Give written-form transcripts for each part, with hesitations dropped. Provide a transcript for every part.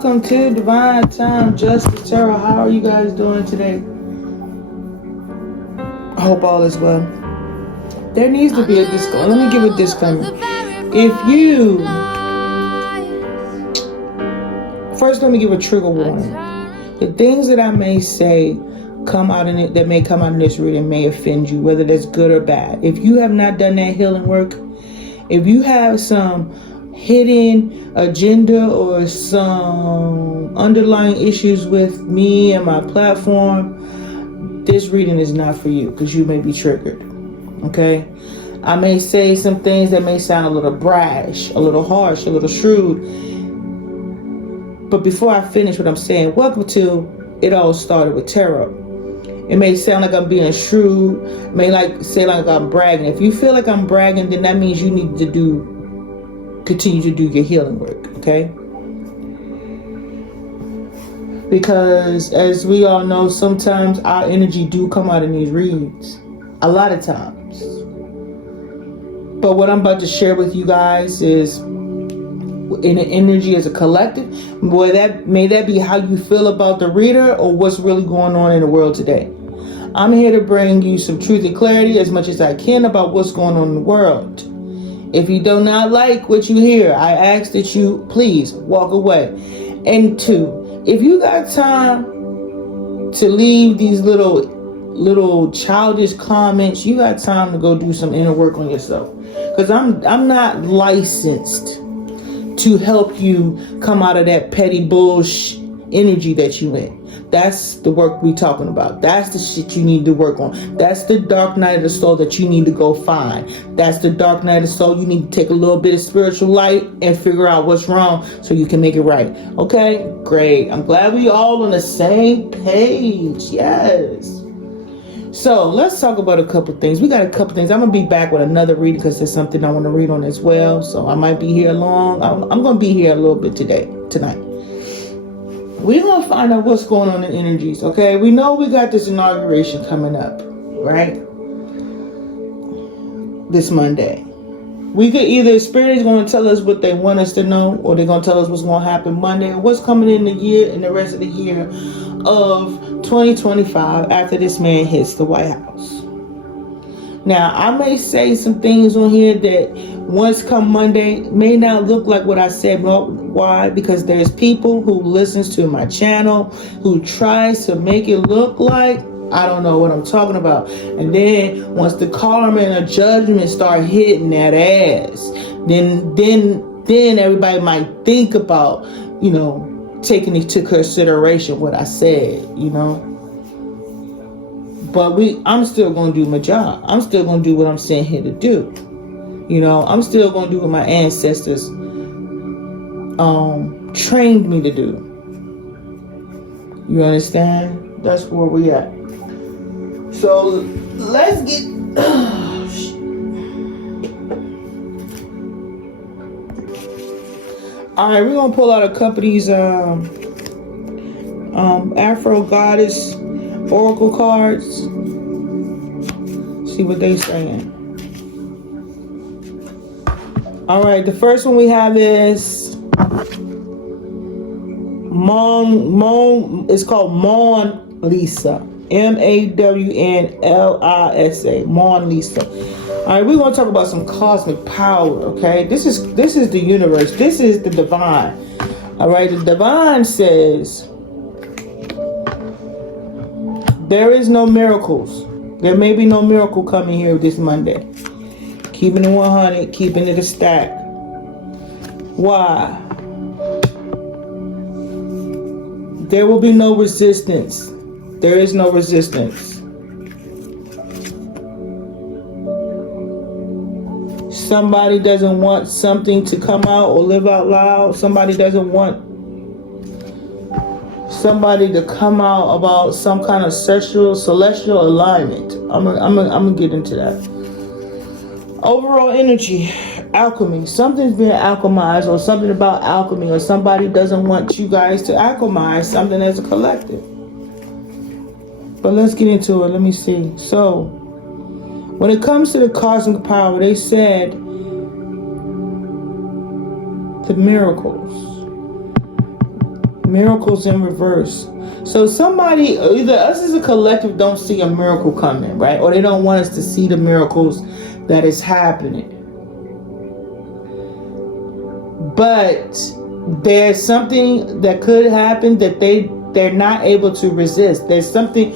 welcome to Divine Time Justice Tarot. How are you guys doing today? I hope all is well. There needs to be a disclaimer. Let me give a disclaimer. First, let me give a trigger warning. The things that I may say that may come out in this reading may offend you, whether that's good or bad. If you have not done that healing work, if you have some hidden agenda or some underlying issues with me and my platform, this reading is not for you because you may be triggered. Okay? I may say some things that may sound a little brash, a little harsh, a little shrewd. But before I finish what I'm saying, welcome to It All Started with Tarot. It may sound like I'm being shrewd, say like I'm bragging. If you feel like I'm bragging, then that means you need to continue to do your healing work, okay? Because as we all know, sometimes our energy do come out in these reads. A lot of times. But what I'm about to share with you guys is in an energy as a collective. May that be how you feel about the reader or what's really going on in the world today. I'm here to bring you some truth and clarity as much as I can about what's going on in the world. If you do not like what you hear, I ask that you please walk away. And two, if you got time to leave these little childish comments, you got time to go do some inner work on yourself. Because I'm not licensed to help you come out of that petty bullshit energy that you in. That's the work we talking about. That's the shit you need to work on. That's the dark night of the soul that you need to go find. That's the dark night of the soul. You need to take a little bit of spiritual light and figure out what's wrong so you can make it right. Okay? Great. I'm glad we all on the same page. Yes. So let's talk about a couple things. We got a couple things. I'm going to be back with another reading because there's something I want to read on as well. So I might be here long. I'm going to be here a little bit tonight. We're going to find out what's going on in energies, okay? We know we got this inauguration coming up, right? This Monday. We could either Spirit is going to tell us what they want us to know, or they're going to tell us what's going to happen Monday, or what's coming in the year and the rest of the year of 2025 after this man hits the White House. Now, I may say some things on here that once come Monday may not look like what I said. Why? Because there's people who listens to my channel who tries to make it look like I don't know what I'm talking about. And then once the karma and the judgment start hitting that ass, then everybody might think about, taking into consideration what I said, But I'm still going to do my job. I'm still going to do what I'm sent here to do. I'm still going to do what my ancestors trained me to do. You understand? That's where we at. So let's get... All right, we're going to pull out a couple of these Afro Goddess Oracle cards. See what they saying. All right, the first one we have is it's called Mon Lisa. MAWNLISA. Mon Lisa. All right, we're going to talk about some cosmic power, okay? This is the universe. This is the divine. All right, the divine says there is no miracles. There may be no miracle coming here this Monday. Keeping it 100, keeping it a stack. Why? There will be no resistance. There is no resistance. Somebody doesn't want something to come out or live out loud. Somebody doesn't want somebody to come out about some kind of celestial alignment. I'm gonna get into that. Overall energy, alchemy. Something's being alchemized, or something about alchemy, or somebody doesn't want you guys to alchemize something as a collective. But let's get into it. Let me see. So, when it comes to the cosmic power, they said the miracles. Miracles in reverse. So somebody, either us as a collective don't see a miracle coming, right? Or they don't want us to see the miracles that is happening. But there's something that could happen that they're not able to resist. There's something,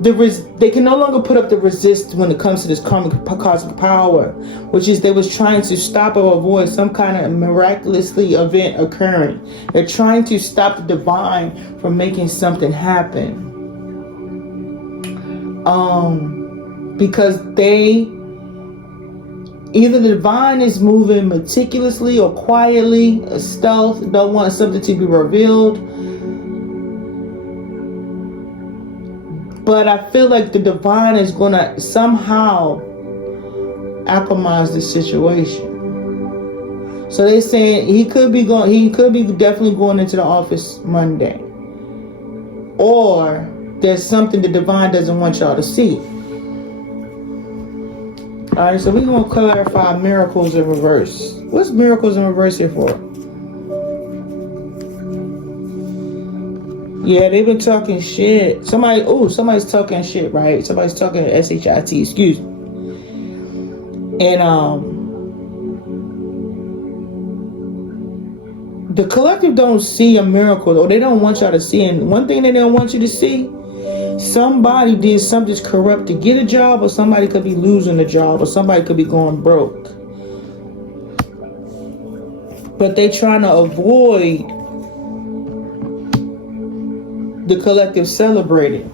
they can no longer put up the resist when it comes to this karmic cosmic power, which is they was trying to stop or avoid some kind of miraculously event occurring. They're trying to stop the divine from making something happen. Because either the divine is moving meticulously or quietly, a stealth, don't want something to be revealed. But I feel like the divine is going to somehow alchemize the situation. So they're saying he could be definitely going into the office Monday. Or there's something the divine doesn't want y'all to see. Alright, so we're going to clarify miracles in reverse. What's miracles in reverse here for? Yeah, they've been talking shit. Somebody's talking shit, right? Somebody's talking SHIT, excuse me. And the collective don't see a miracle, or they don't want y'all to see. And one thing they don't want you to see, somebody did something corrupt to get a job, or somebody could be losing a job, or somebody could be going broke. But they trying to avoid the collective celebrating.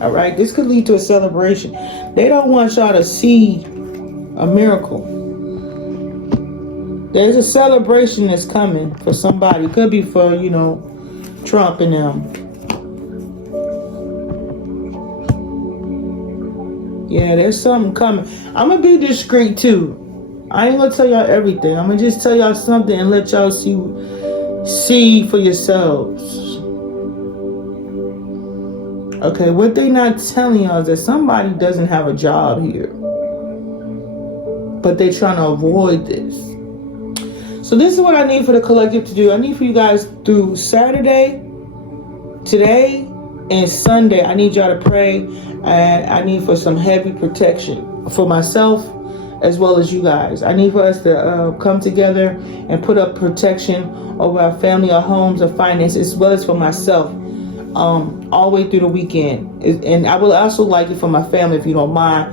All right, this could lead to a celebration. They don't want y'all to see a miracle. There's a celebration that's coming for somebody. Could be for, Trump and them. Yeah, there's something coming. I'm gonna be discreet too. I ain't gonna tell y'all everything. I'm gonna just tell y'all something and let y'all see for yourselves. Okay, what they not telling y'all is that somebody doesn't have a job here. But they're trying to avoid this. So this is what I need for the collective to do. I need for you guys through Saturday, today, and Sunday. I need y'all to pray. And I need for some heavy protection for myself as well as you guys. I need for us to come together and put up protection over our family, our homes, our finances, as well as for myself. All the way through the weekend. And I will also like it for my family, if you don't mind.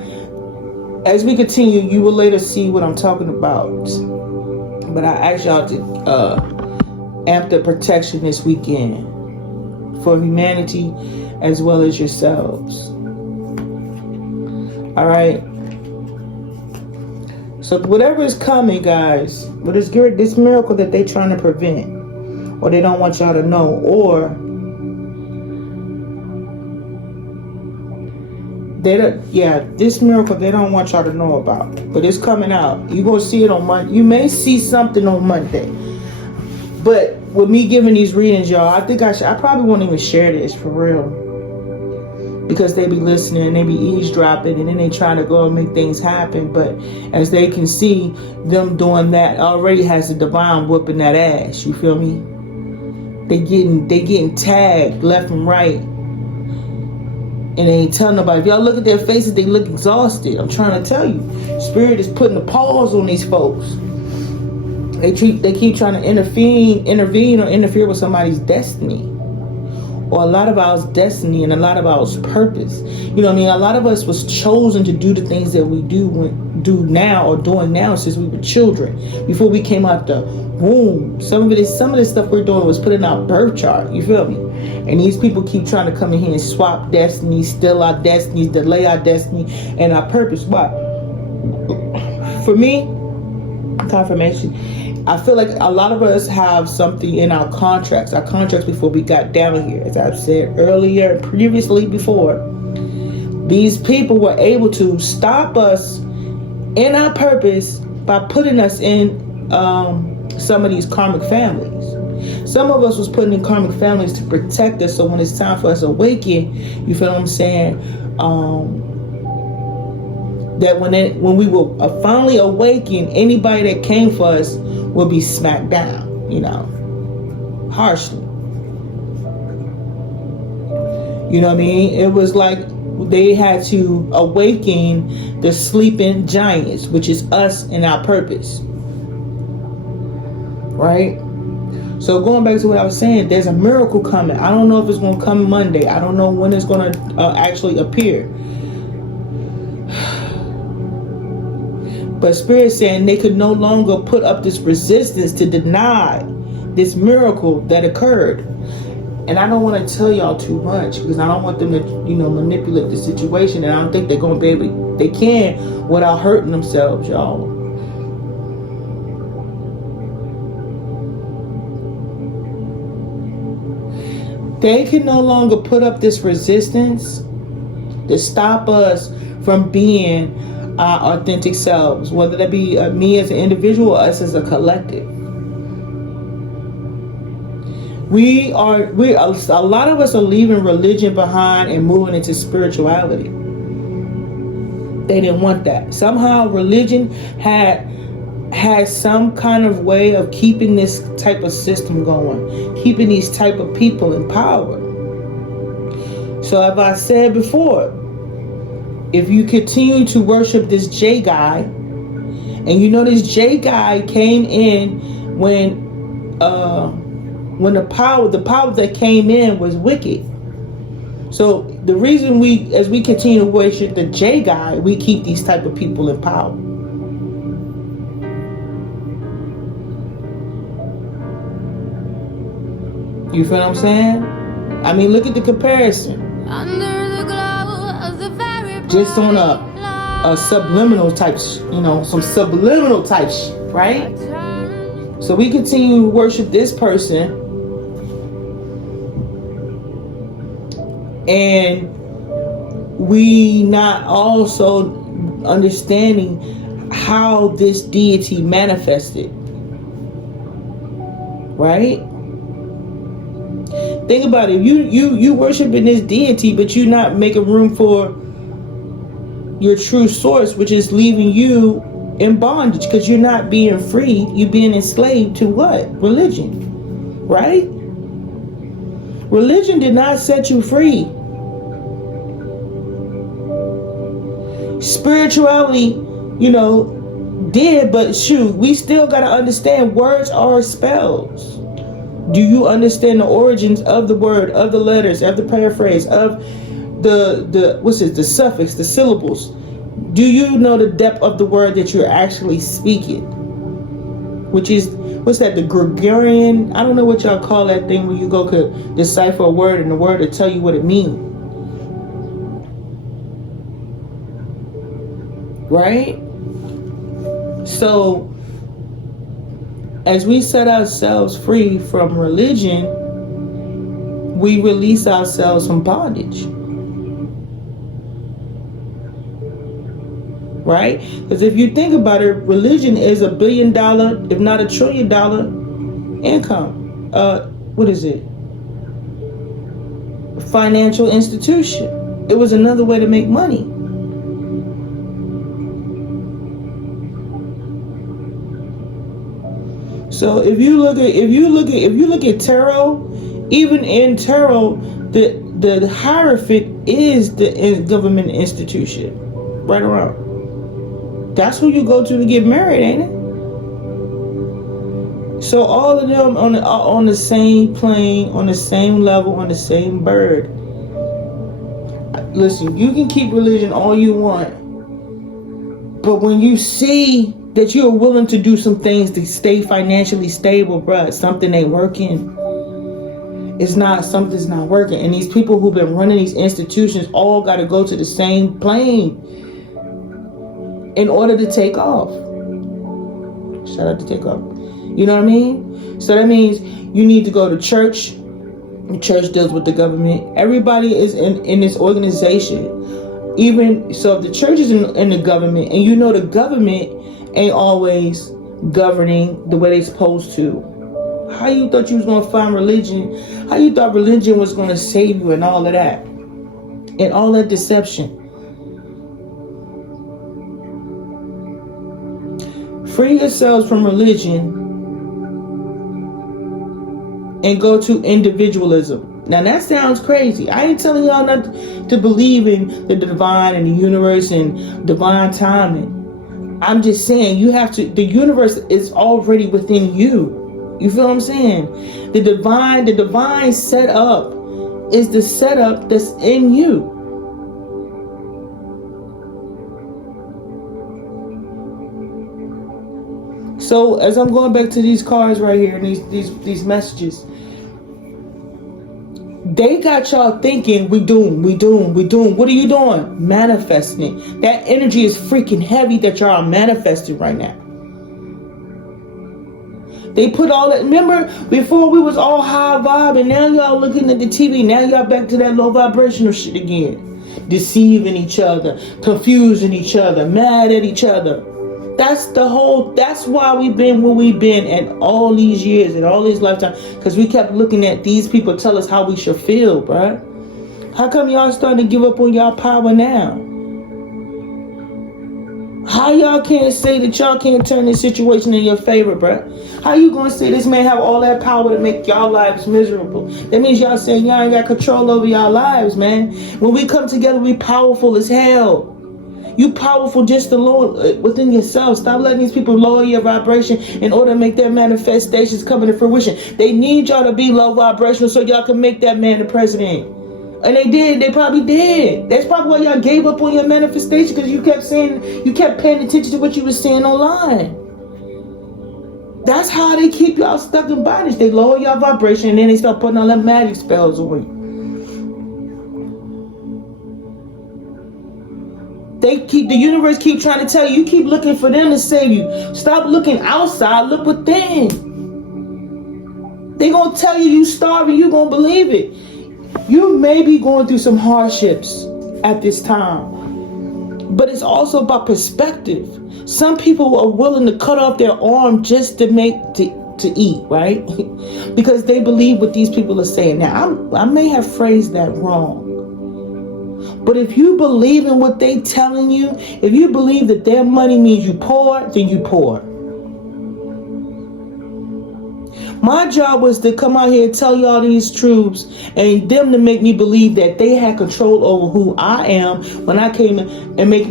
As we continue, you will later see what I'm talking about. But I ask y'all to amp the protection this weekend for humanity as well as yourselves. Alright. So whatever is coming, guys, but it's this miracle that they're trying to prevent, or they don't want y'all to know, or this miracle they don't want y'all to know about, but it's coming out. You're gonna see it on Monday. You may see something on Monday, but with me giving these readings, y'all, I think I probably won't even share this for real, because they be listening, they be eavesdropping, and then they trying to go and make things happen. But as they can see, them doing that already has the divine whooping that ass. You feel me? They getting tagged left and right. And they ain't telling nobody. If y'all look at their faces, they look exhausted. I'm trying to tell you. Spirit is putting a pause on these folks. They keep trying to intervene or interfere with somebody's destiny. Or a lot of our destiny and a lot of our purpose. You know what I mean? A lot of us was chosen to do the things that we do now or doing now since we were children. Before we came out the womb. Some of this stuff we're doing was put in our birth chart. You feel me? And these people keep trying to come in here and swap destinies, steal our destinies, delay our destiny and our purpose. Why? For me, confirmation. I feel like a lot of us have something in our contracts before we got down here. As I've said earlier, previously before, these people were able to stop us in our purpose by putting us in some of these karmic families. Some of us was put in karmic families to protect us, so when it's time for us to awaken, you feel what I'm saying? That when we will finally awaken, anybody that came for us will be smacked down, harshly. You know what I mean? It was like they had to awaken the sleeping giants, which is us and our purpose. Right? So going back to what I was saying, there's a miracle coming. I don't know if it's going to come Monday. I don't know when it's going to actually appear. But Spirit saying they could no longer put up this resistance to deny this miracle that occurred. And I don't want to tell y'all too much because I don't want them to, manipulate the situation. And I don't think they're going to be able, they can without hurting themselves, y'all. They can no longer put up this resistance to stop us from being our authentic selves, whether that be me as an individual or us as a collective. A lot of us are leaving religion behind and moving into spirituality. They didn't want that. Somehow religion had some kind of way of keeping this type of system going, keeping these type of people in power. So as I said before, if you continue to worship this J guy, and this J guy came in when the power that came in was wicked. So the reason as we continue to worship the J guy, we keep these type of people in power. You feel what I'm saying? I mean, look at the comparison. Just on a subliminal type, some subliminal type shit, right? So we continue to worship this person, and we not also understanding how this deity manifested, right? Think about it. You worshiping this deity, but you're not making room for your true source, which is leaving you in bondage because you're not being free. You're being enslaved to what? Religion, right? Religion did not set you free. Spirituality, did, but shoot, we still got to understand words are spells. Do you understand the origins of the word, of the letters, of the paraphrase, of the suffix, the syllables? Do you know the depth of the word that you're actually speaking? Which is, the Gregorian? I don't know what y'all call that thing where you go could decipher a word and the word will tell you what it means. Right? So, as we set ourselves free from religion, we release ourselves from bondage. Right? Because if you think about it, religion is $1 billion, if not $1 trillion income. What is it? Financial institution. It was another way to make money. So if you look at tarot, even in tarot, the Hierophant is the government institution, right around. That's who you go to get married, ain't it? So all of them on the same plane, on the same level, on the same bird. Listen, you can keep religion all you want, but when you see that you're willing to do some things to stay financially stable, bruh, something ain't working. Something's not working. And these people who've been running these institutions all got to go to the same plane in order to take off. Shout out to take off. You know what I mean? So that means you need to go to church. The church deals with the government. Everybody is in this organization. Even so, if the church is in the government, and the government ain't always governing the way they supposed to. How you thought you was going to find religion? How you thought religion was going to save you and all of that? And all that deception. Free yourselves from religion and go to individualism. Now that sounds crazy. I ain't telling y'all not to believe in the divine and the universe and divine timing. I'm just saying you have to, the universe is already within you. You feel what I'm saying? The divine setup is the setup that's in you. So as I'm going back to these cards right here and these messages, they got y'all thinking we doomed. What are you doing? Manifesting it. That energy is freaking heavy that y'all are manifesting right now. They put all that, remember before we was all high vibe, and now y'all looking at the TV, now y'all back to that low vibrational shit again. Deceiving each other, confusing each other, mad at each other. That's why we've been where we've been in all these years and all these lifetimes. Because we kept looking at these people tell us how we should feel, bruh. How come y'all starting to give up on y'all power now? How y'all can't say that y'all can't turn this situation in your favor, bruh? How you gonna say this man have all that power to make y'all lives miserable? That means y'all saying y'all ain't got control over y'all lives, man. When we come together, we powerful as hell. You powerful just alone within yourself. Stop letting these people lower your vibration in order to make their manifestations come into fruition. They need y'all to be low vibrational so y'all can make that man the president. And they did. They probably did. That's probably why y'all gave up on your manifestation, because you kept paying attention to what you were saying online. That's how they keep y'all stuck in bondage. They lower your vibration and then they start putting all them magic spells on you. The universe keep trying to tell you, you keep looking for them to save you. Stop looking outside, look within. They gonna tell you starving, you gonna believe it. You may be going through some hardships at this time, but it's also about perspective. Some people are willing to cut off their arm just to eat, right? Because they believe what these people are saying. Now, I may have phrased that wrong. But if you believe in what they telling you, if you believe that their money means you poor, then you poor. My job was to come out here and tell y'all these truths and them to make me believe that they had control over who I am when I came in, and make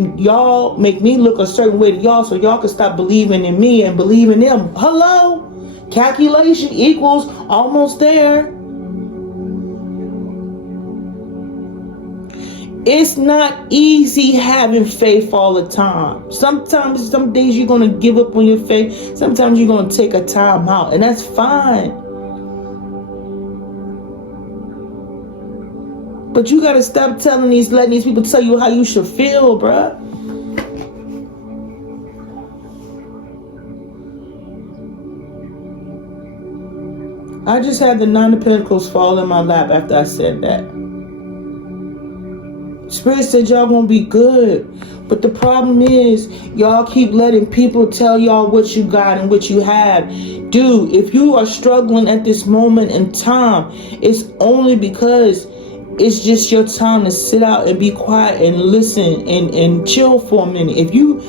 me look a certain way to y'all so y'all can stop believing in me and believe in them. Hello? Calculation equals almost there. It's not easy having faith all the time. Sometimes, some days you're going to give up on your faith. Sometimes you're going to take a time out, and that's fine. But you got to stop letting these people tell you how you should feel, bruh. I just had the Nine of Pentacles fall in my lap after I said that. Spirit said y'all gonna be good. But the problem is, y'all keep letting people tell y'all what you got and what you have. Dude, if you are struggling at this moment in time, it's only because it's just your time to sit out and be quiet and listen and chill for a minute. If you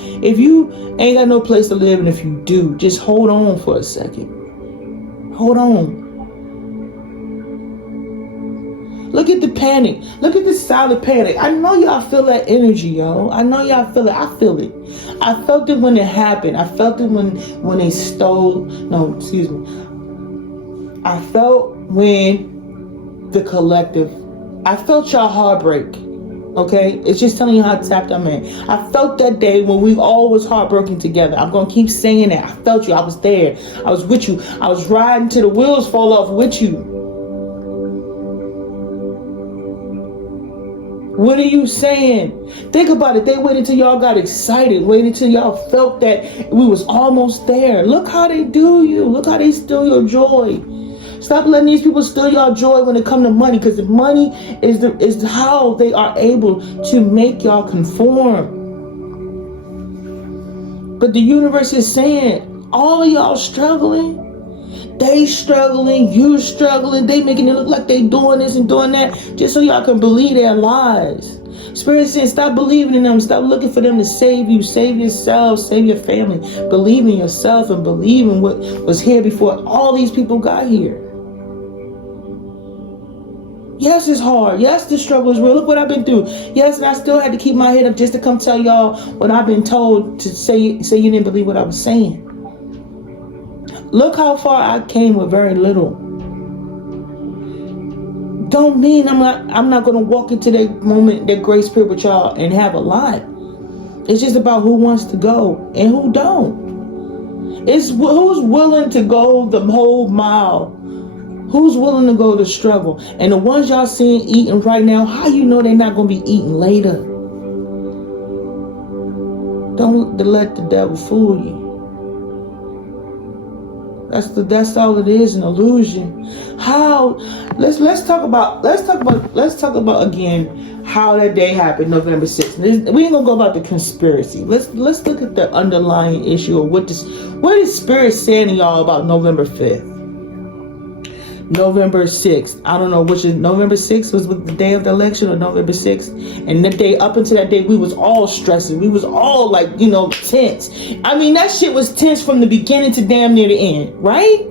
ain't got no place to live, and if you do, just hold on for a second. Hold on. Look at the panic. Look at the silent panic. I know y'all feel that energy, yo. I know y'all feel it. I feel it. I felt it when it happened. I felt it when they stole. No, excuse me. I felt when the collective. I felt y'all heartbreak. Okay? It's just telling you how tapped I'm in. I felt that day when we all was heartbroken together. I'm going to keep saying that. I felt you. I was there. I was with you. I was riding till the wheels fall off with you. What are you saying? Think about it. They waited till y'all got excited. Waited till y'all felt that we was almost there. Look how they do you. Look how they steal your joy. Stop letting these people steal your joy when it come to money, because the money is how they are able to make y'all conform. But the universe is saying, all of y'all struggling. They struggling, you struggling, they making it look like they doing this and doing that just so y'all can believe their lies. Spirit saying, stop believing in them. Stop looking for them to save you. Save yourself. Save your family. Believe in yourself and believe in what was here before all these people got here. Yes, it's hard. Yes, the struggle is real. Look what I've been through. Yes, and I still had to keep my head up just to come tell y'all what I've been told to say you didn't believe what I was saying. Look how far I came with very little. Don't mean I'm not going to walk into that moment, that grace period with y'all and have a lot. It's just about who wants to go and who don't. It's who's willing to go the whole mile. Who's willing to go the struggle? And the ones y'all seeing eating right now, how you know they're not going to be eating later? Don't let the devil fool you. That's all it is, an illusion. How? Let's talk about again how that day happened, November 6th. We ain't gonna go about the conspiracy. Let's look at the underlying issue of what is Spirit saying to y'all about November 5th. November 6th. I don't know which is November 6th was the day of the election or November 6th. And the day up until that day, we was all stressing. We was all like, tense. I mean, that shit was tense from the beginning to damn near the end, right?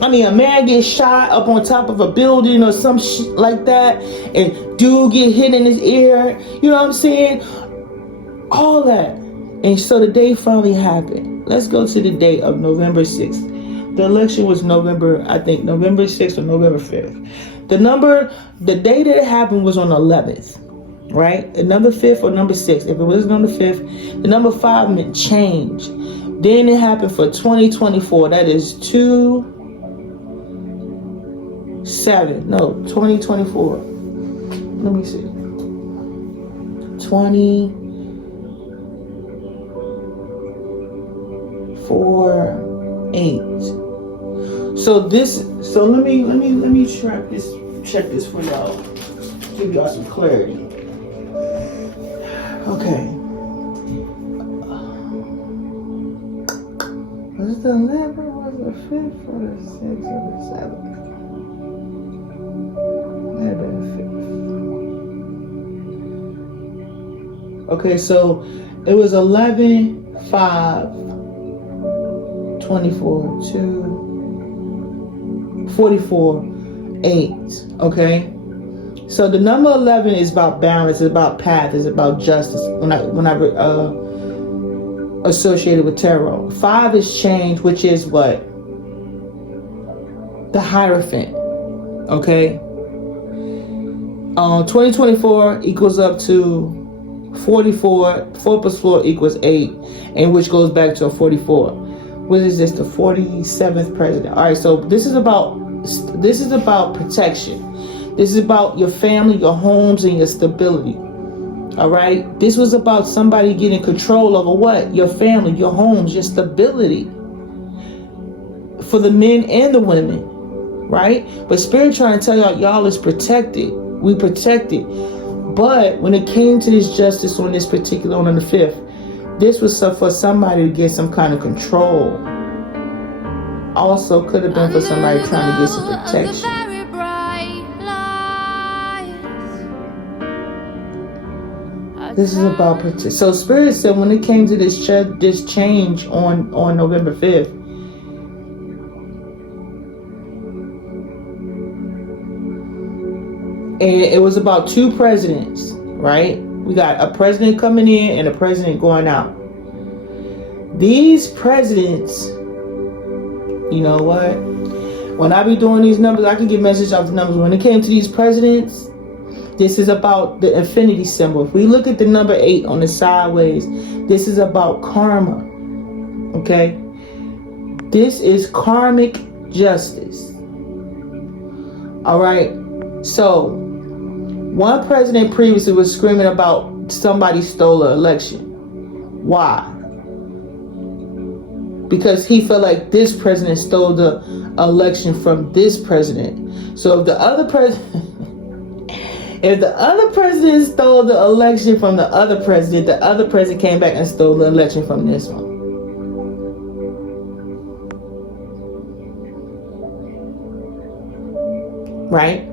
I mean, a man gets shot up on top of a building or some shit like that. And dude get hit in his ear. You know what I'm saying? All that. And so the day finally happened. Let's go to the day of November 6th. The election was November 6th or November 5th. The day that it happened was on the 11th, right? The number 5th or number 6th. If it wasn't on the 5th, the number 5 meant change. Then it happened for 2024. That is 2024. Let me see. 24/8. So let me check this for y'all. Give y'all some clarity. Okay. Was it the 11th? Was it the 5th or the 6th or the 7th? Might have been the 5th. Okay, so it was 11/5/24 to 44/8. Okay, so the number 11 is about balance, it's about path, it's about justice. When I associated with tarot, 5 is change, which is what? The Hierophant. Okay, 2024 equals up to 44. 4 plus 4 equals 8, and which goes back to a 44. What is this? The 47th president. All right, so this is about protection. This is about your family, your homes, and your stability. All right, this was about somebody getting control over what? Your family, your homes, your stability. For the men and the women, right? But Spirit trying to tell y'all is protected. We protected. But when it came to this justice on this particular on the 5th, this was for somebody to get some kind of control. Also could have been for somebody trying to get some protection. This is about protection. So Spirit said when it came to this change on November 5th, and it was about 2 presidents, right? We got a president coming in and a president going out. These presidents, you know what? When I be doing these numbers, I can get messages off the numbers. When it came to these presidents, this is about the infinity symbol. If we look at the number 8 on the sideways, this is about karma. Okay? This is karmic justice. All right? So, one president previously was screaming about somebody stole an election. Why? Because he felt like this president stole the election from this president. So if the other president stole the election from the other president came back and stole the election from this one. Right?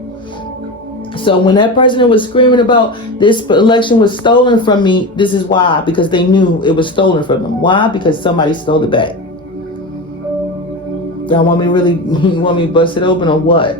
So when that president was screaming about this election was stolen from me, this is why. Because they knew it was stolen from them. Why? Because somebody stole it back. Y'all want me to bust it open or what?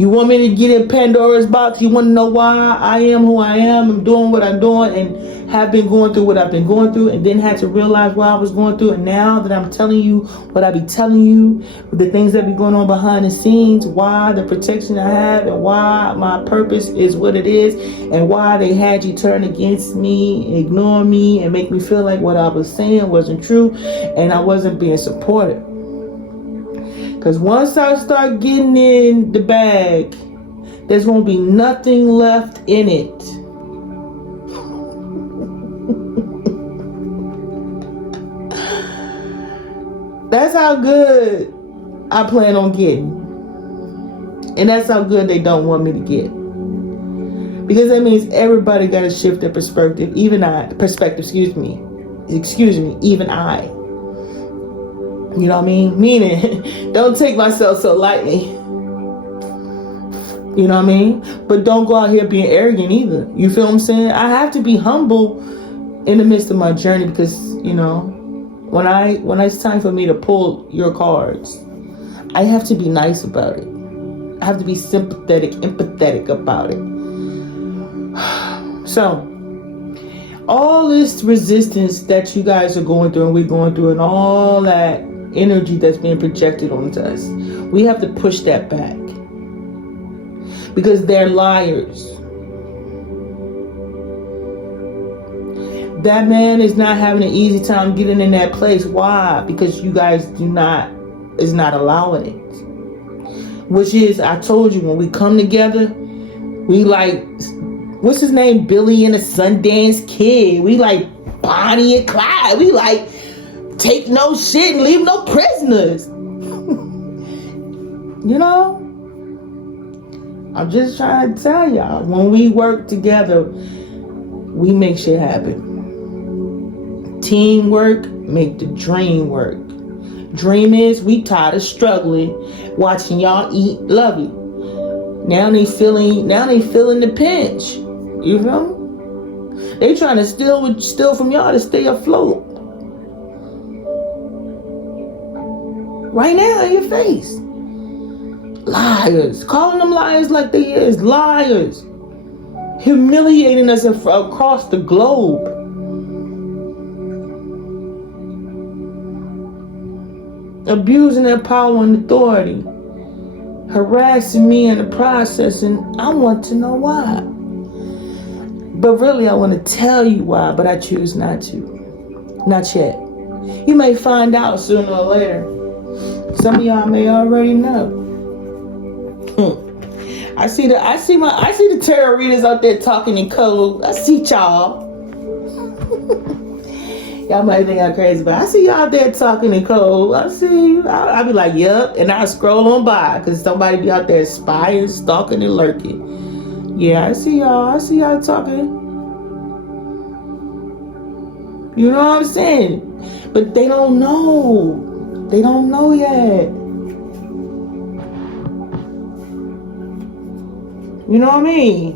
You want me to get in Pandora's box? You want to know why I am who I am? I'm doing what I'm doing and have been going through what I've been going through, and then had to realize what I was going through. And now that I'm telling you what I be telling you, the things that be going on behind the scenes, why the protection I have, and why my purpose is what it is, and why they had you turn against me, ignore me, and make me feel like what I was saying wasn't true and I wasn't being supported. Because once I start getting in the bag, there's going to be nothing left in it. That's how good I plan on getting. And that's how good they don't want me to get. Because that means everybody got to shift their perspective. Even I. Even I. You know what I mean? Meaning, don't take myself so lightly. You know what I mean? But don't go out here being arrogant either. You feel what I'm saying? I have to be humble in the midst of my journey because, you know, when it's time for me to pull your cards, I have to be nice about it. I have to be sympathetic, empathetic about it. So, all this resistance that you guys are going through and we're going through and all that energy that's being projected onto us, we have to push that back because they're liars. That man is not having an easy time getting in that place. Why? Because you guys is not allowing it. Which is, I told you, when we come together, we like, what's his name? Billy and the Sundance Kid. We like Bonnie and Clyde. We like take no shit and leave no prisoners. You know? I'm just trying to tell y'all, when we work together, we make shit happen. Teamwork make the dream work. Dream is we tired of struggling, watching y'all eat lovey. Now they feeling the pinch. You feel me? They trying to steal from y'all to stay afloat. Right now in your face. Liars. Calling them liars like they is. Liars. Humiliating us across the globe. Abusing their power and authority. Harassing me in the process, and I want to know why. But really, I want to tell you why, but I choose not to. Not yet. You may find out sooner or later. Some of y'all may already know. I see the tarot readers out there talking in code. I see y'all. Y'all might think I'm crazy, but I see y'all out there talking in code. I see you. I'll be like, yup, and I'll scroll on by because somebody be out there spying, stalking, and lurking. Yeah, I see y'all. I see y'all talking. You know what I'm saying? But they don't know. They don't know yet. You know what I mean?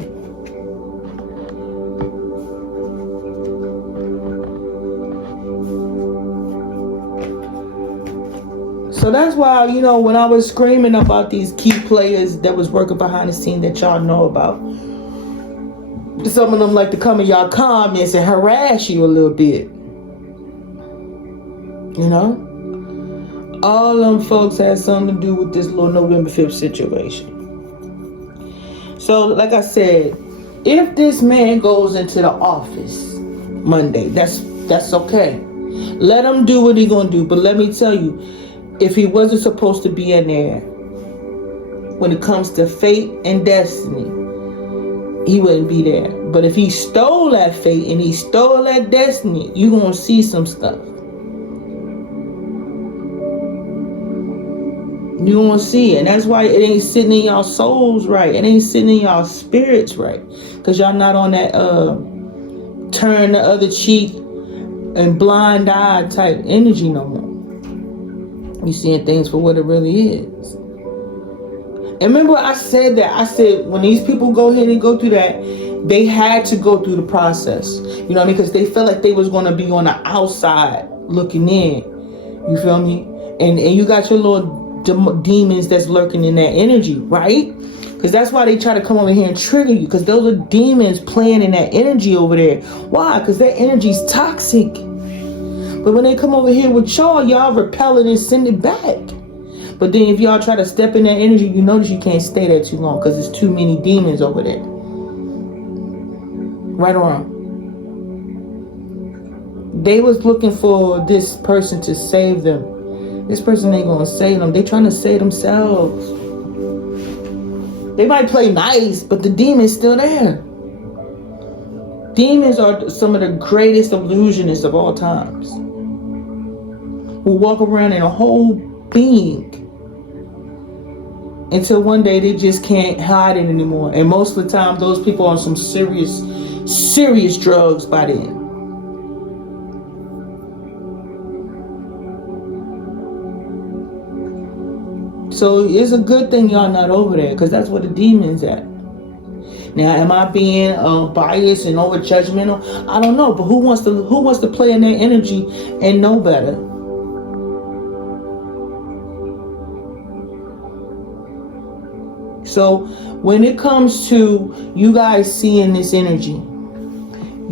So that's why, you know, when I was screaming about these key players that was working behind the scene that y'all know about, some of them like to come in y'all comments and harass you a little bit. You know? All them folks had something to do with this little November 5th situation. So, like I said, if this man goes into the office Monday, that's okay. Let him do what he gonna do. But let me tell you, if he wasn't supposed to be in there, when it comes to fate and destiny, he wouldn't be there. But if he stole that fate and he stole that destiny, you're gonna see some stuff. You won't see it. And that's why it ain't sitting in y'all souls right. It ain't sitting in y'all spirits right. Because y'all not on that turn the other cheek and blind eye type energy no more. You seeing things for what it really is. And remember I said that. I said when these people go ahead and go through that, they had to go through the process. You know what I mean? Because they felt like they was going to be on the outside looking in. You feel me? And you got your little demons that's lurking in that energy, right? Because Because that's why they try to come over here and trigger you. Because those are demons playing in that energy over there. Why? Because that energy's toxic. But when they come over here with y'all repel it and send it back. But then if y'all try to step in that energy, you notice you can't stay there too long because there's too many demons over there. Right or wrong. They was looking for this person to save them. This person ain't gonna save them. They trying to save themselves. They might play nice, but the demon's still there. Demons are some of the greatest illusionists of all times. Who walk around in a whole being until one day they just can't hide it anymore. And most of the time, those people are on some serious drugs by then. So it's a good thing y'all not over there, because that's where the demon's at. Now, am I being biased and over judgmental? I don't know, but who wants to play in that energy and know better? So when it comes to you guys seeing this energy,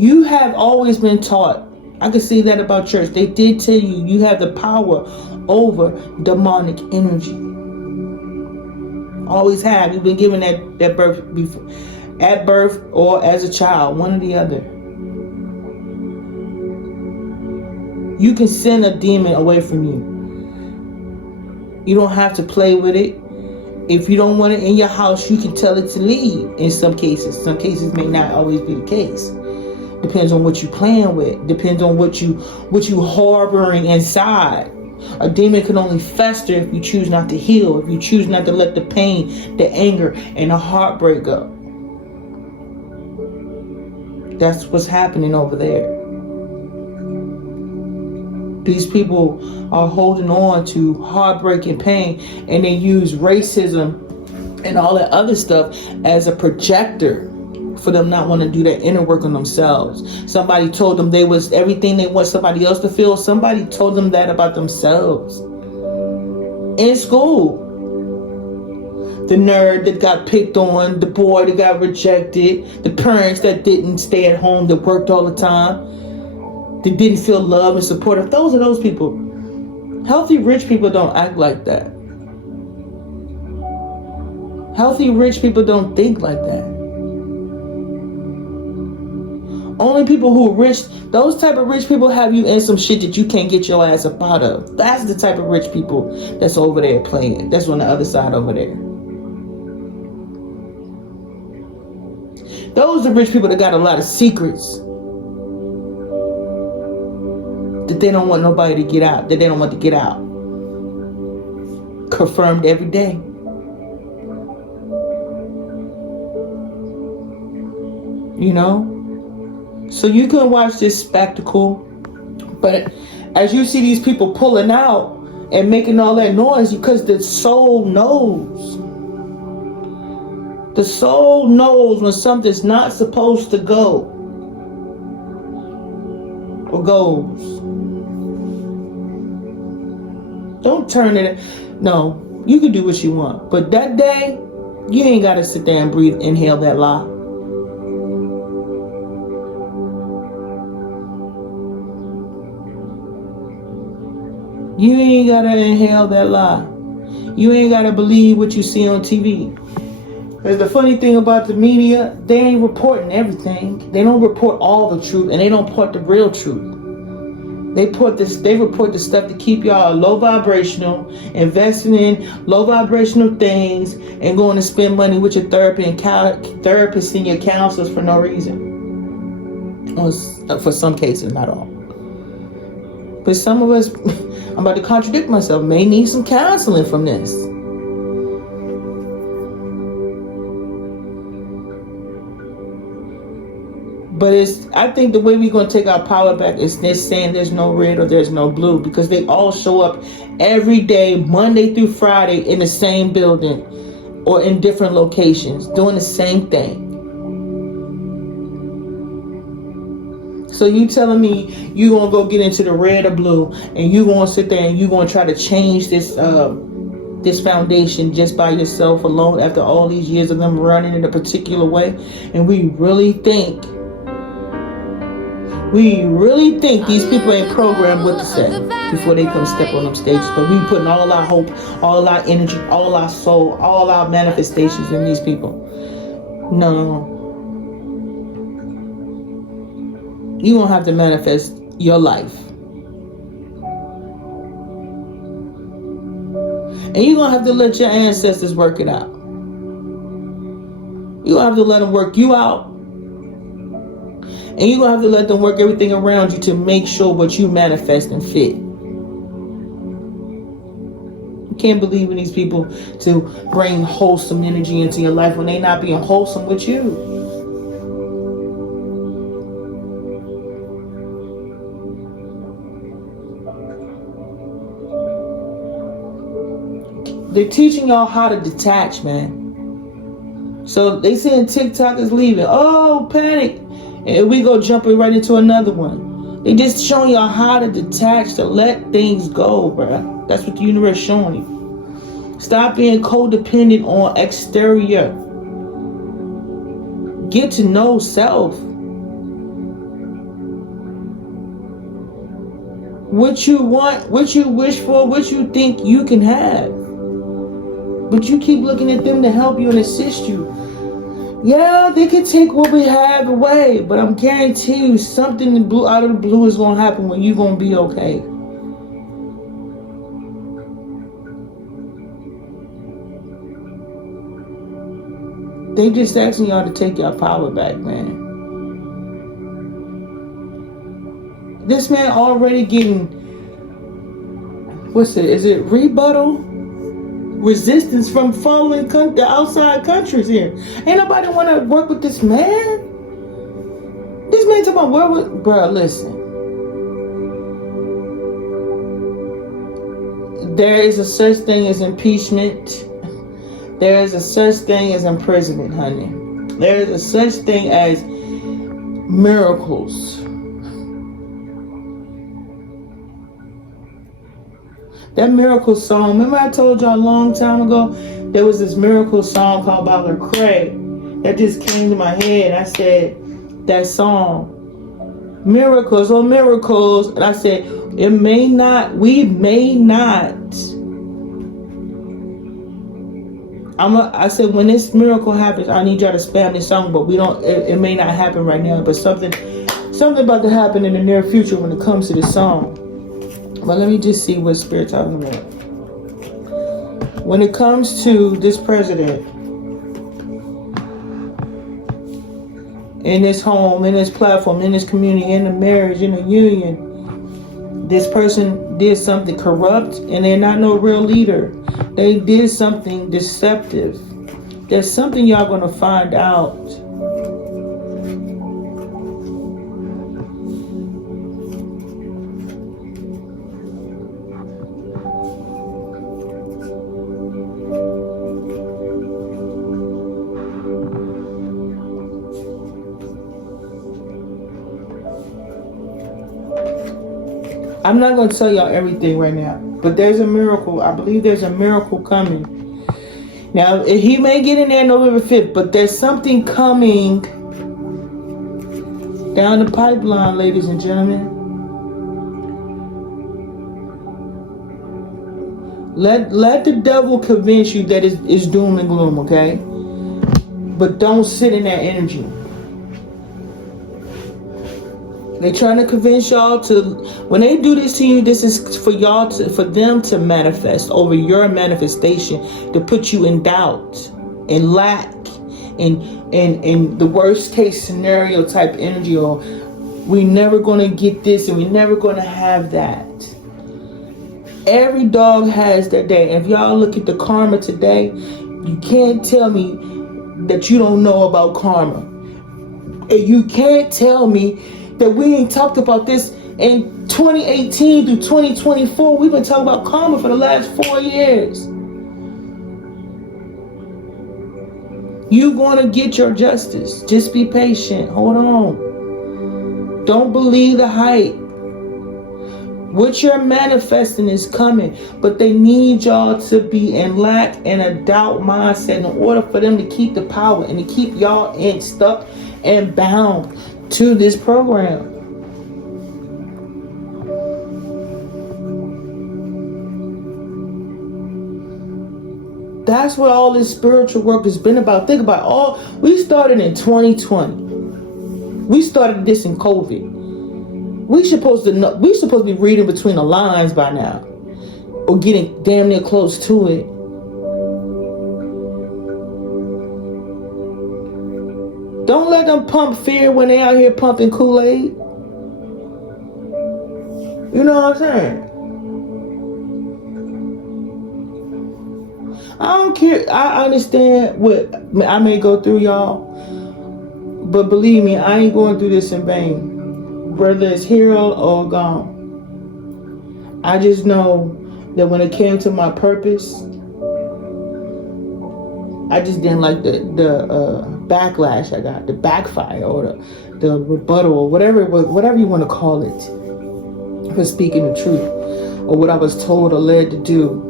you have always been taught. I can see that about church. They did tell you you have the power over demonic energy. Always have. You've been given that birth before, at birth or as a child, one or the other. You can send a demon away from you. You don't have to play with it. If you don't want it in your house, you can tell it to leave. In some cases may not always be the case. Depends on what you're playing with. Depends on what you harboring inside. A demon can only fester if you choose not to heal, if you choose not to let the pain, the anger, and the heartbreak go. That's what's happening over there. These people are holding on to heartbreak and pain, and they use racism and all that other stuff as a projector for them not want to do that inner work on themselves. Somebody told them they was everything they want somebody else to feel. Somebody told them that about themselves. In school. The nerd that got picked on, the boy that got rejected, the parents that didn't stay at home, that worked all the time, that didn't feel loved and supported. Those are those people. Healthy rich people don't act like that. Healthy rich people don't think like that. Only people who are rich, those type of rich people have you in some shit that you can't get your ass up out of. That's the type of rich people that's over there playing. That's on the other side over there. Those are rich people that got a lot of secrets that they don't want nobody to get out, that they don't want to get out. Confirmed every day. You know? So you can watch this spectacle, but as you see these people pulling out and making all that noise, because the soul knows. The soul knows when something's not supposed to go or goes. Don't turn it. No, you can do what you want, but that day, you ain't got to sit there and breathe, inhale that lie. You ain't gotta inhale that lie. You ain't gotta believe what you see on TV. Because the funny thing about the media, they ain't reporting everything. They don't report all the truth, and they don't report the real truth. They report the stuff to keep y'all low vibrational, investing in low vibrational things, and going to spend money with your therapists and your counselors for no reason. Or for some cases, not all. But some of us, I'm about to contradict myself, may need some counseling from this. But I think the way we're going to take our power back is this saying there's no red or there's no blue, because they all show up every day, Monday through Friday, in the same building or in different locations, doing the same thing. So you telling me you gonna go get into the red or blue, and you gonna sit there and you gonna try to change this this foundation just by yourself alone after all these years of them running in a particular way. And we really think these people ain't programmed what to say before they come step on them stages. But we putting all of our hope, all of our energy, all of our soul, all our manifestations in these people. No. You're going to have to manifest your life. And you're going to have to let your ancestors work it out. You're going to have to let them work you out. And you're going to have to let them work everything around you to make sure what you manifest and fit. You can't believe in these people to bring wholesome energy into your life when they're not being wholesome with you. They're teaching y'all how to detach, man. So they saying TikTok is leaving. Oh, panic. And we go jumping right into another one. They just showing y'all how to detach, to let things go, bruh. That's what the universe is showing you. Stop being codependent on exterior. Get to know self. What you want, what you wish for, what you think you can have. But you keep looking at them to help you and assist you. Yeah, they can take what we have away, but I'm guaranteeing you something out of the blue is going to happen when you're going to be okay. They just asking y'all to take your power back, man. This man already getting, is it rebuttal? Resistance from following the outside countries here. Ain't nobody want to work with this man. This man talking about bro, listen. There is a such thing as impeachment. There is a such thing as imprisonment, honey. There is a such thing as miracles. That miracle song, remember I told y'all a long time ago, there was this miracle song called by Lecrae that just came to my head. I said, that song, miracles on miracles. And I said, we may not. I said, when this miracle happens, I need y'all to spam this song, but it may not happen right now, but something about to happen in the near future when it comes to this song. But let me just see what Spirit's talking about. When it comes to this president, in this home, in this platform, in this community, in the marriage, in the union, this person did something corrupt and they're not no real leader. They did something deceptive. There's something y'all gonna find out. I'm not going to tell y'all everything right now, but there's a miracle. I believe there's a miracle coming. Now, he may get in there November 5th, but there's something coming down the pipeline, ladies and gentlemen. Let the devil convince you that it's doom and gloom, okay? But don't sit in that energy. They trying to convince y'all when they do this to you, this is for them to manifest over your manifestation, to put you in doubt and lack and the worst case scenario type energy, or we never gonna get this and we never gonna have that. Every dog has their day. If y'all look at the karma today, you can't tell me that you don't know about karma. And you can't tell me that we ain't talked about this in 2018 through 2024. We've been talking about karma for the last 4 years. You're going to get your justice. Just be patient. Hold on. Don't believe the hype. What you're manifesting is coming, but they need y'all to be in lack and a doubt mindset in order for them to keep the power and to keep y'all stuck and bound to this program. That's what all this spiritual work has been about. Think about we started in 2020. We started this in COVID. We supposed to be reading between the lines by now, or getting damn near close to it. Don't let them pump fear when they out here pumping Kool-Aid. You know what I'm saying? I don't care. I understand what I may go through, y'all, but believe me, I ain't going through this in vain, whether it's here or gone. I just know that when it came to my purpose, I just didn't like the backlash I got, the backfire, or the rebuttal, or whatever it was, whatever you want to call it, for speaking the truth, or what I was told or led to do.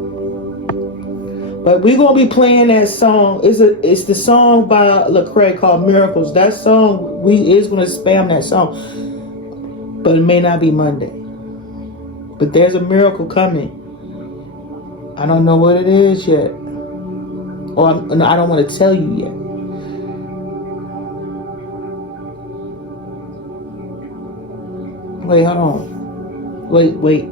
But we're gonna be playing that song. It's the song by Lecrae called "Miracles." That song, we is gonna spam that song, but it may not be Monday. But there's a miracle coming. I don't know what it is yet, or I don't want to tell you yet. Wait, hold on. Wait.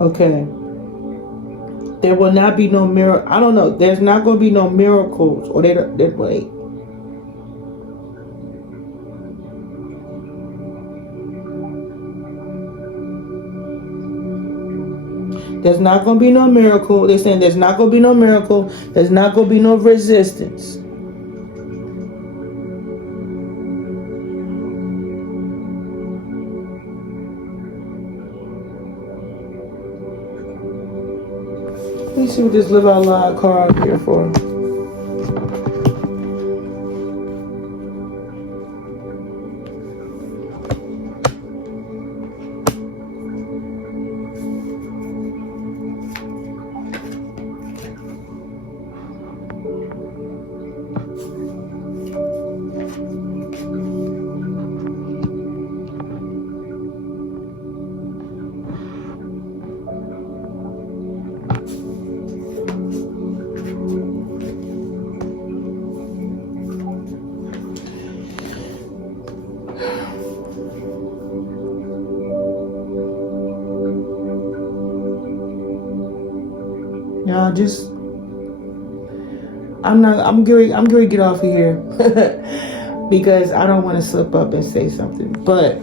Okay. There will not be no miracle. I don't know. There's not going to be no miracles. Or wait. There's not going to be no miracle. They're saying there's not going to be no miracle. There's not going to be no resistance. Let me see what this Live Out Loud card here for. Y'all just, I'm going to get off of here because I don't want to slip up and say something. But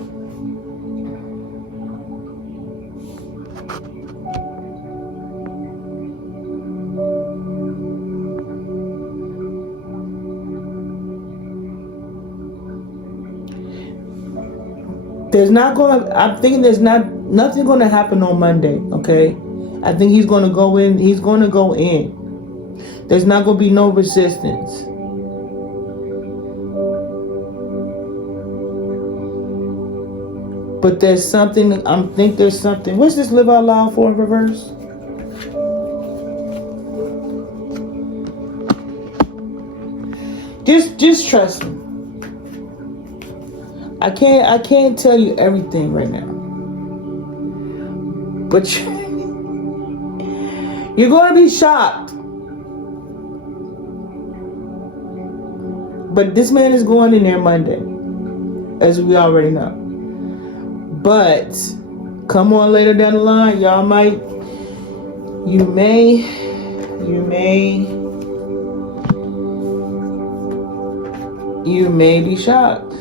I'm thinking there's nothing going to happen on Monday, okay? I think he's going to go in. He's going to go in. There's not going to be no resistance. But there's something. There's something. What's this Live Out Loud for in reverse? Just trust me. I can't tell you everything right now. But you're going to be shocked. But this man is going in there Monday, as we already know. But come on later down the line, y'all you may be shocked.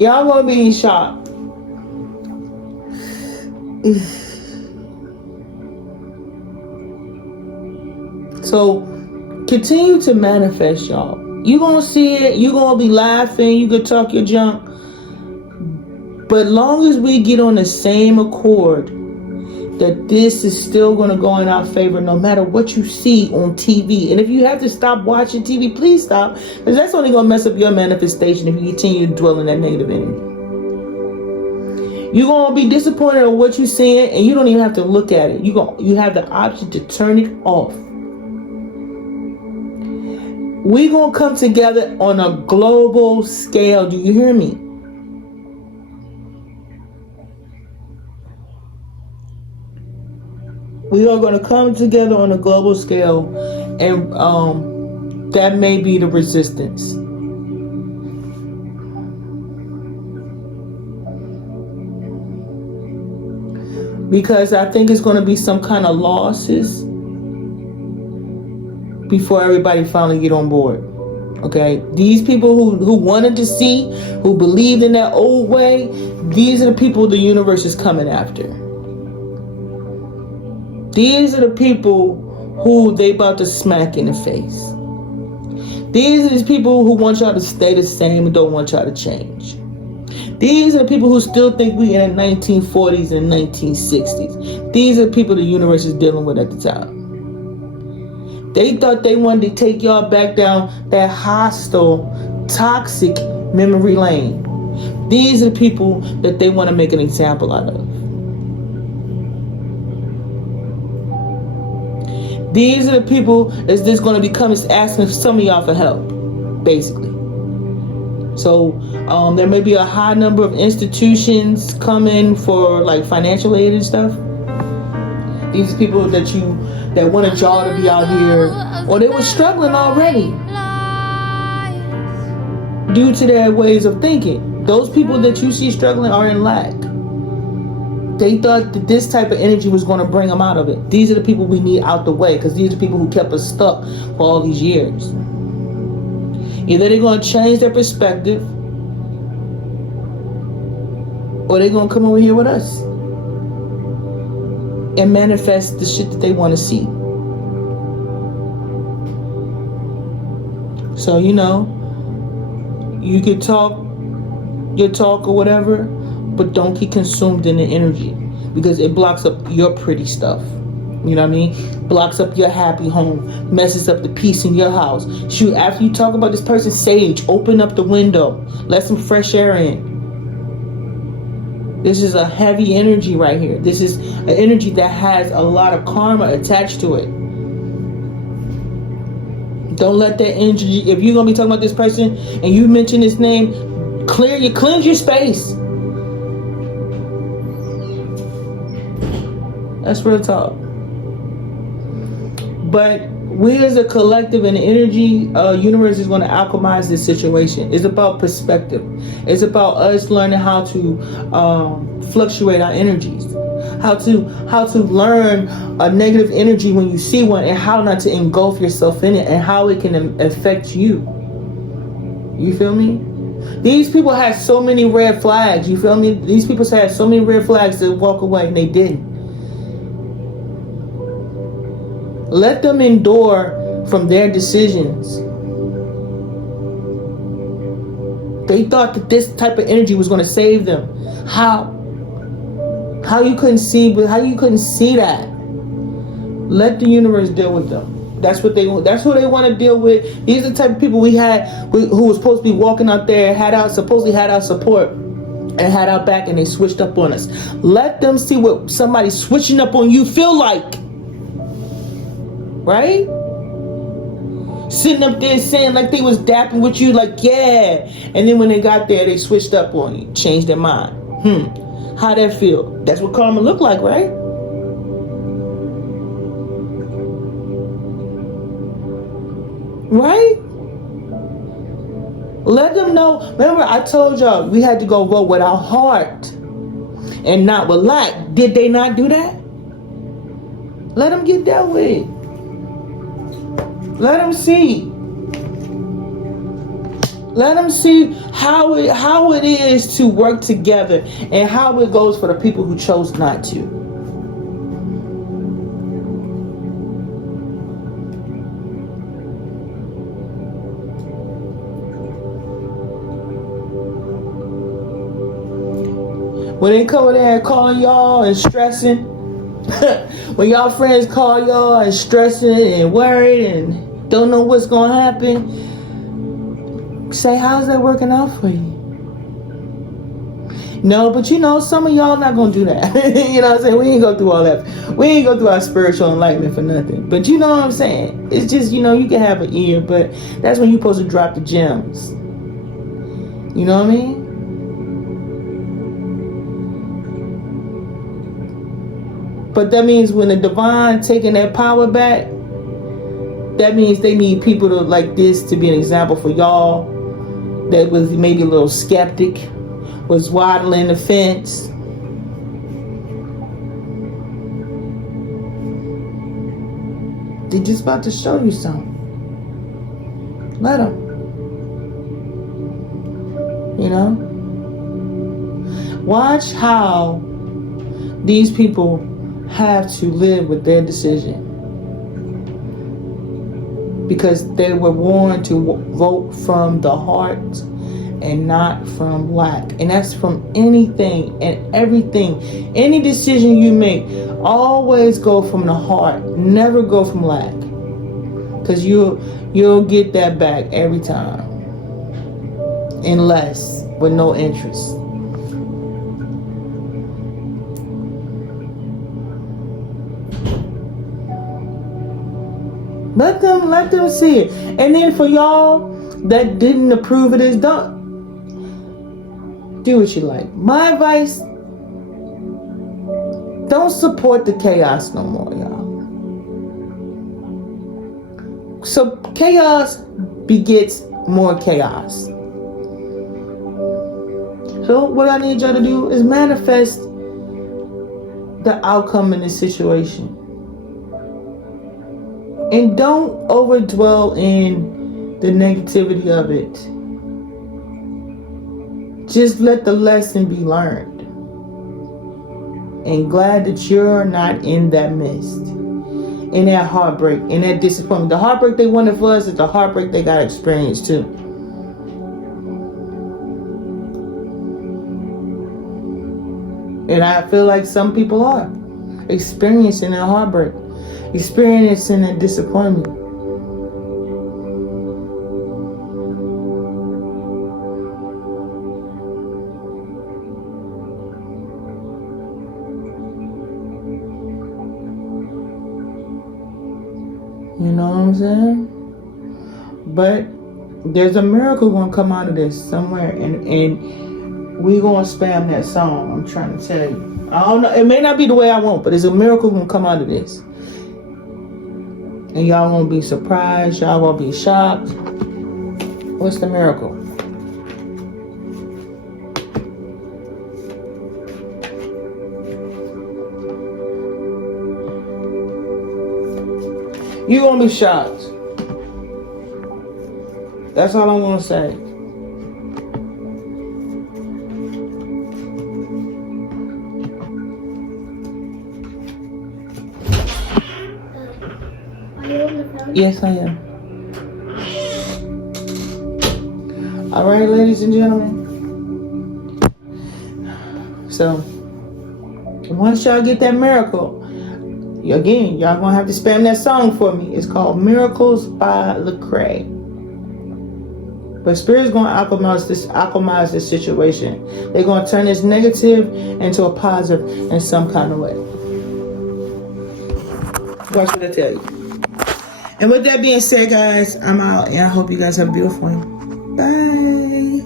Y'all gonna be shocked. So continue to manifest, y'all. You gonna see it. You gonna be laughing. You could talk your junk. But long as we get on the same accord, that this is still going to go in our favor no matter what you see on TV. And if you have to stop watching TV, please stop. Because that's only going to mess up your manifestation if you continue to dwell in that negative energy. You're going to be disappointed in what you're seeing, and you don't even have to look at it. You have the option to turn it off. We're going to come together on a global scale. Do you hear me? We are going to come together on a global scale, and that may be the resistance. Because I think it's going to be some kind of losses before everybody finally get on board. Okay? These people who wanted to see, who believed in that old way, these are the people the universe is coming after. These are the people who they about to smack in the face. These are the people who want y'all to stay the same and don't want y'all to change. These are the people who still think we in the 1940s and 1960s. These are the people the universe is dealing with at the time. They thought they wanted to take y'all back down that hostile, toxic memory lane. These are the people that they want to make an example out of. These are the people that's just going to be coming asking some of y'all for help, basically. So there may be a high number of institutions coming for like financial aid and stuff. These are people that wanted y'all to be out here, or they were struggling already due to their ways of thinking. Those people that you see struggling are in lack. They thought that this type of energy was going to bring them out of it. These are the people we need out the way, because these are the people who kept us stuck for all these years. Either they're going to change their perspective, or they're going to come over here with us and manifest the shit that they want to see. So, you could talk your talk or whatever, but don't get consumed in the energy, because it blocks up your pretty stuff. You know what I mean? Blocks up your happy home, messes up the peace in your house. Shoot, after you talk about this person, sage, open up the window, let some fresh air in. This is a heavy energy right here. This is an energy that has a lot of karma attached to it. Don't let that energy, if you're going to be talking about this person and you mention his name, cleanse your space. That's real talk. But we as a collective and energy universe is going to alchemize this situation. It's about perspective. It's about us learning how to fluctuate our energies. How to learn a negative energy when you see one, and how not to engulf yourself in it, and how it can affect you. You feel me? These people had so many red flags. You feel me? These people had so many red flags to walk away, and they didn't. Let them endure from their decisions. They thought that this type of energy was going to save them. How you couldn't see that? Let the universe deal with them. That's who they want to deal with. These are the type of people we had who was supposed to be walking out there, supposedly had our support and had our back, and they switched up on us. Let them see what somebody switching up on you feel like. Right? Sitting up there saying like they was dapping with you, like, yeah. And then when they got there, they switched up on you. Changed their mind. How that feel? That's what karma look like, right? Right? Let them know. Remember, I told y'all we had to go vote with our heart and not with lack. Did they not do that? Let them get dealt with. Let them see. Let them see how it is to work together, and how it goes for the people who chose not to. When they come in there and calling y'all and stressing, when y'all friends call y'all and stressing and worried and don't know what's gonna happen, say, how's that working out for you? No, but some of y'all not gonna do that. You know what I'm saying? We ain't go through all that. We ain't go through our spiritual enlightenment for nothing. But you know what I'm saying? It's just, you can have an ear, but that's when you're supposed to drop the gems. You know what I mean? But that means when the divine taking that power back, that means they need people like this to be an example for y'all that was maybe a little skeptic, was waddling the fence. They're just about to show you something. Let them. Watch how these people have to live with their decision. Because they were warned to vote from the heart and not from lack. And that's from anything and everything. Any decision you make, always go from the heart. Never go from lack. Because you'll get that back every time. In less, with no interest. Let them see it. And then for y'all that didn't approve of this, don't do what you like. My advice, don't support the chaos no more, y'all. So chaos begets more chaos. So what I need y'all to do is manifest the outcome in this situation. And don't overdwell in the negativity of it. Just let the lesson be learned. And glad that you're not in that mist. In that heartbreak, in that disappointment. The heartbreak they wanted for us is the heartbreak they got experienced too. And I feel like some people are experiencing that heartbreak. Experiencing that disappointment. You know what I'm saying? But there's a miracle gonna come out of this somewhere, and we gonna spam that song. I'm trying to tell you. I don't know. It may not be the way I want, but there's a miracle gonna come out of this. And y'all gonna be surprised. Y'all gonna be shocked. What's the miracle? You gonna be shocked. That's all I'm gonna say. Yes, I am. All right, ladies and gentlemen. So, once y'all get that miracle, again, y'all gonna have to spam that song for me. It's called Miracles by Lecrae. But Spirit's gonna alchemize this situation. They're gonna turn this negative into a positive in some kind of way. Watch what I tell you. And with that being said, guys, I'm out, and I hope you guys have a beautiful one. Bye.